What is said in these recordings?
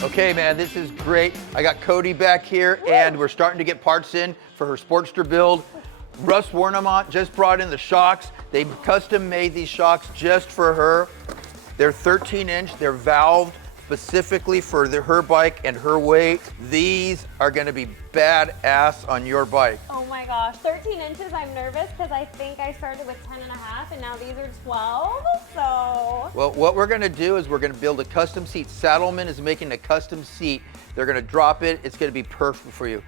Okay, man, this is great. I got Cody back here, and we're starting to get parts in for her Sportster build. Russ Wernimont just brought in the shocks. They custom made these shocks just for her. They're 13-inch, they're valved specifically for her bike and her weight. These are gonna be badass on your bike. Oh my gosh, 13 inches, I'm nervous because I think I started with 10 and a half and now these are 12, so. Well, what we're gonna do is we're gonna build a custom seat. Saddlemen is making a custom seat. They're gonna drop it, it's gonna be perfect for you.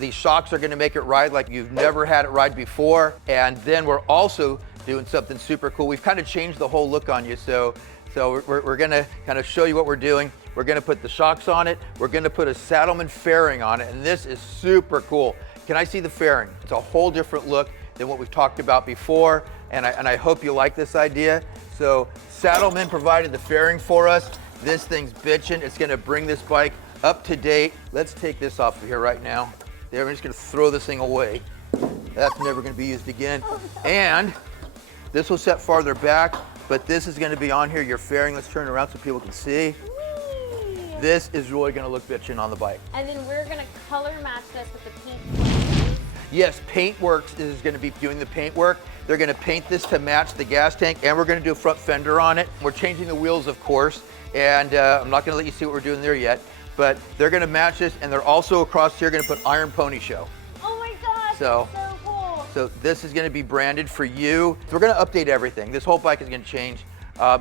These shocks are gonna make it ride like you've never had it ride before. And then we're also doing something super cool. We've kind of changed the whole look on you, so we're gonna kind of show you what we're doing. We're gonna put the shocks on it. We're gonna put a Saddlemen fairing on it, and this is super cool. Can I see the fairing? It's a whole different look than what we've talked about before, and I hope you like this idea. So Saddlemen provided the fairing for us. This thing's bitchin'. It's gonna bring this bike up to date. Let's take this off of here right now. There, I'm just gonna throw this thing away. That's never gonna be used again. And this will set farther back, but this is gonna be on here, your fairing. Let's turn it around so people can see. Whee! This is really gonna look bitchin' on the bike. And then we're gonna color match this with the pink. Yes, Paintworks is gonna be doing the paint work. They're gonna paint this to match the gas tank, and we're gonna do a front fender on it. We're changing the wheels, of course, and I'm not gonna let you see what we're doing there yet, but they're gonna match this, and they're also across here gonna put Iron Pony Show. Oh my gosh, So- that's so cool. So this is gonna be branded for you. So we're gonna update everything. This whole bike is gonna change.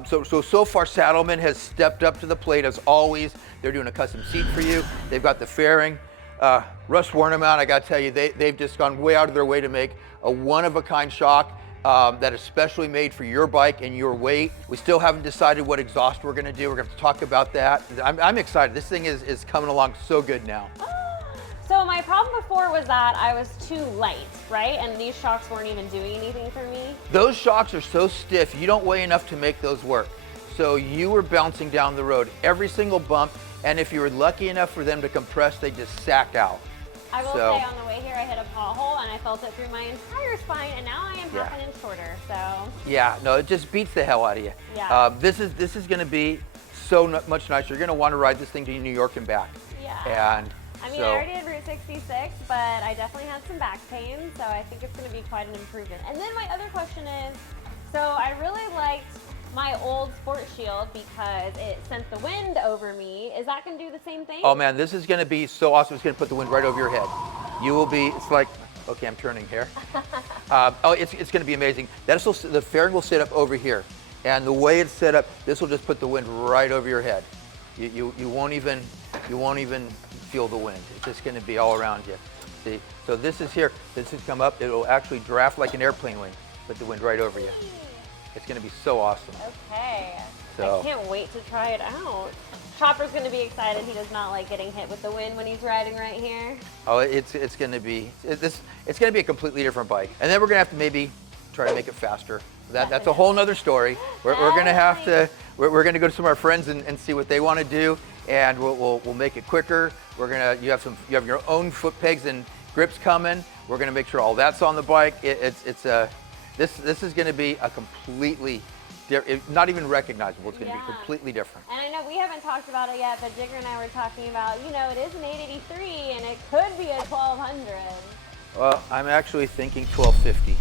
So far Saddlemen has stepped up to the plate as always. They're doing a custom seat for you. They've got the fairing. Russ Wernimont, I gotta tell you, they've just gone way out of their way to make a one-of-a-kind shock that is specially made for your bike and your weight. We still haven't decided what exhaust we're gonna do. We're gonna have to talk about that. I'm excited. This thing is coming along so good now. So my problem before was that I was too light, right? And these shocks weren't even doing anything for me. Those shocks are so stiff, you don't weigh enough to make those work. So you were bouncing down the road every single bump, and if you were lucky enough for them to compress, they just sack out. I will say on the way here I hit a pothole and I felt it through my entire spine, and now I am half an inch shorter, so. Yeah, no, it just beats the hell out of you. Yeah. This is gonna be so much nicer. You're gonna wanna ride this thing to New York and back. Yeah. And I mean, I already did Route 66, but I definitely had some back pain, so I think it's going to be quite an improvement. And then my other question is, so I really liked my old Sport Shield because it sent the wind over me. Is that going to do the same thing? Oh man, this is gonna be so awesome. It's gonna put the wind right over your head. You will be, it's like, okay, I'm turning here. It's gonna be amazing. The fairing will sit up over here. And the way it's set up, this will just put the wind right over your head. You won't even feel the wind. It's just gonna be all around you. See, so this is here, this has come up, it'll actually draft like an airplane wing, put the wind right over you. It's gonna be so awesome. Okay, So. I can't wait to try it out. Chopper's gonna be excited. He does not like getting hit with the wind when he's riding right here. Oh, it's gonna be a completely different bike. And then we're gonna have to maybe try to make it faster. That's a whole nother story. We're gonna have to, we're gonna go to some of our friends and see what they wanna do, and we'll make it quicker. You have your own foot pegs and grips coming. We're gonna make sure all that's on the bike. This is gonna be a completely not even recognizable. It's gonna be completely different. And I know we haven't talked about it yet, but Digger and I were talking about, it is an 883 and it could be a 1200. Well, I'm actually thinking 1250.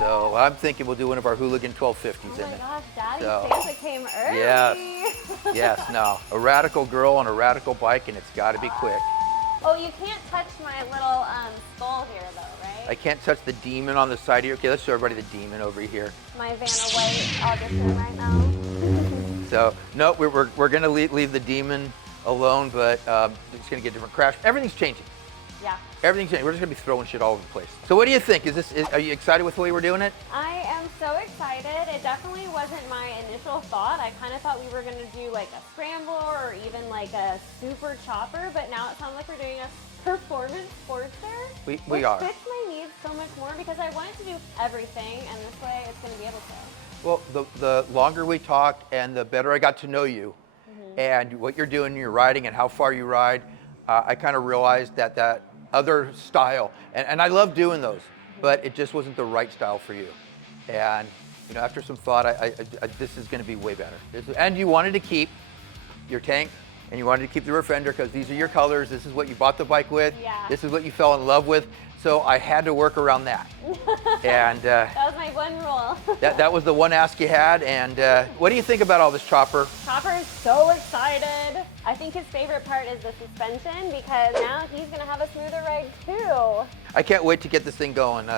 So I'm thinking we'll do one of our hooligan 1250s in it. Oh my gosh, Daddy Santa came early. Yes, no. A radical girl on a radical bike, and it's gotta be quick. Oh, you can't touch my little skull here though, right? I can't touch the demon on the side here. Okay, let's show everybody the demon over here. My Vanna White audition right now. So, no, we're gonna leave the demon alone, but it's gonna get a different crash. Everything's changing. Yeah. Everything's changing. We're just gonna be throwing shit all over the place. So what do you think? Are you excited with the way we're doing it? I am so excited. It definitely wasn't my initial thought. I kind of thought we were gonna do like a scrambler or even like a super chopper, but now it sounds like we're doing a performance Sportster. We which are. fits my needs so much more because I wanted to do everything, and this way it's gonna be able to. Well, the longer we talked and the better I got to know you and what you're doing in your riding and how far you ride, I kind of realized that other style, and I love doing those, but it just wasn't the right style for you. And after some thought, this is going to be way better. And you wanted to keep your tank and you wanted to keep the rear fender because these are your colors. This is what you bought the bike with. Yeah. This is what you fell in love with. So I had to work around that. And that was my one rule. that was the one ask you had. And what do you think about all this, Chopper? Chopper's so excited. I think his favorite part is the suspension because now he's gonna have a smoother ride too. I can't wait to get this thing going.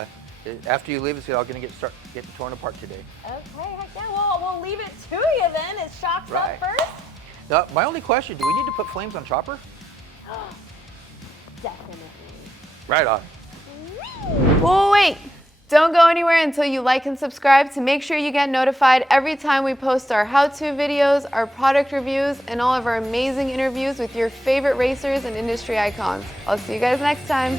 After you leave, it's all gonna get torn apart today. Okay, heck yeah. Well, we'll leave it to you then. Is shocks Right. up first? Now, my only question: do we need to put flames on Chopper? Definitely. Right on. Well, wait! Don't go anywhere until you like and subscribe to make sure you get notified every time we post our how-to videos, our product reviews, and all of our amazing interviews with your favorite racers and industry icons. I'll see you guys next time.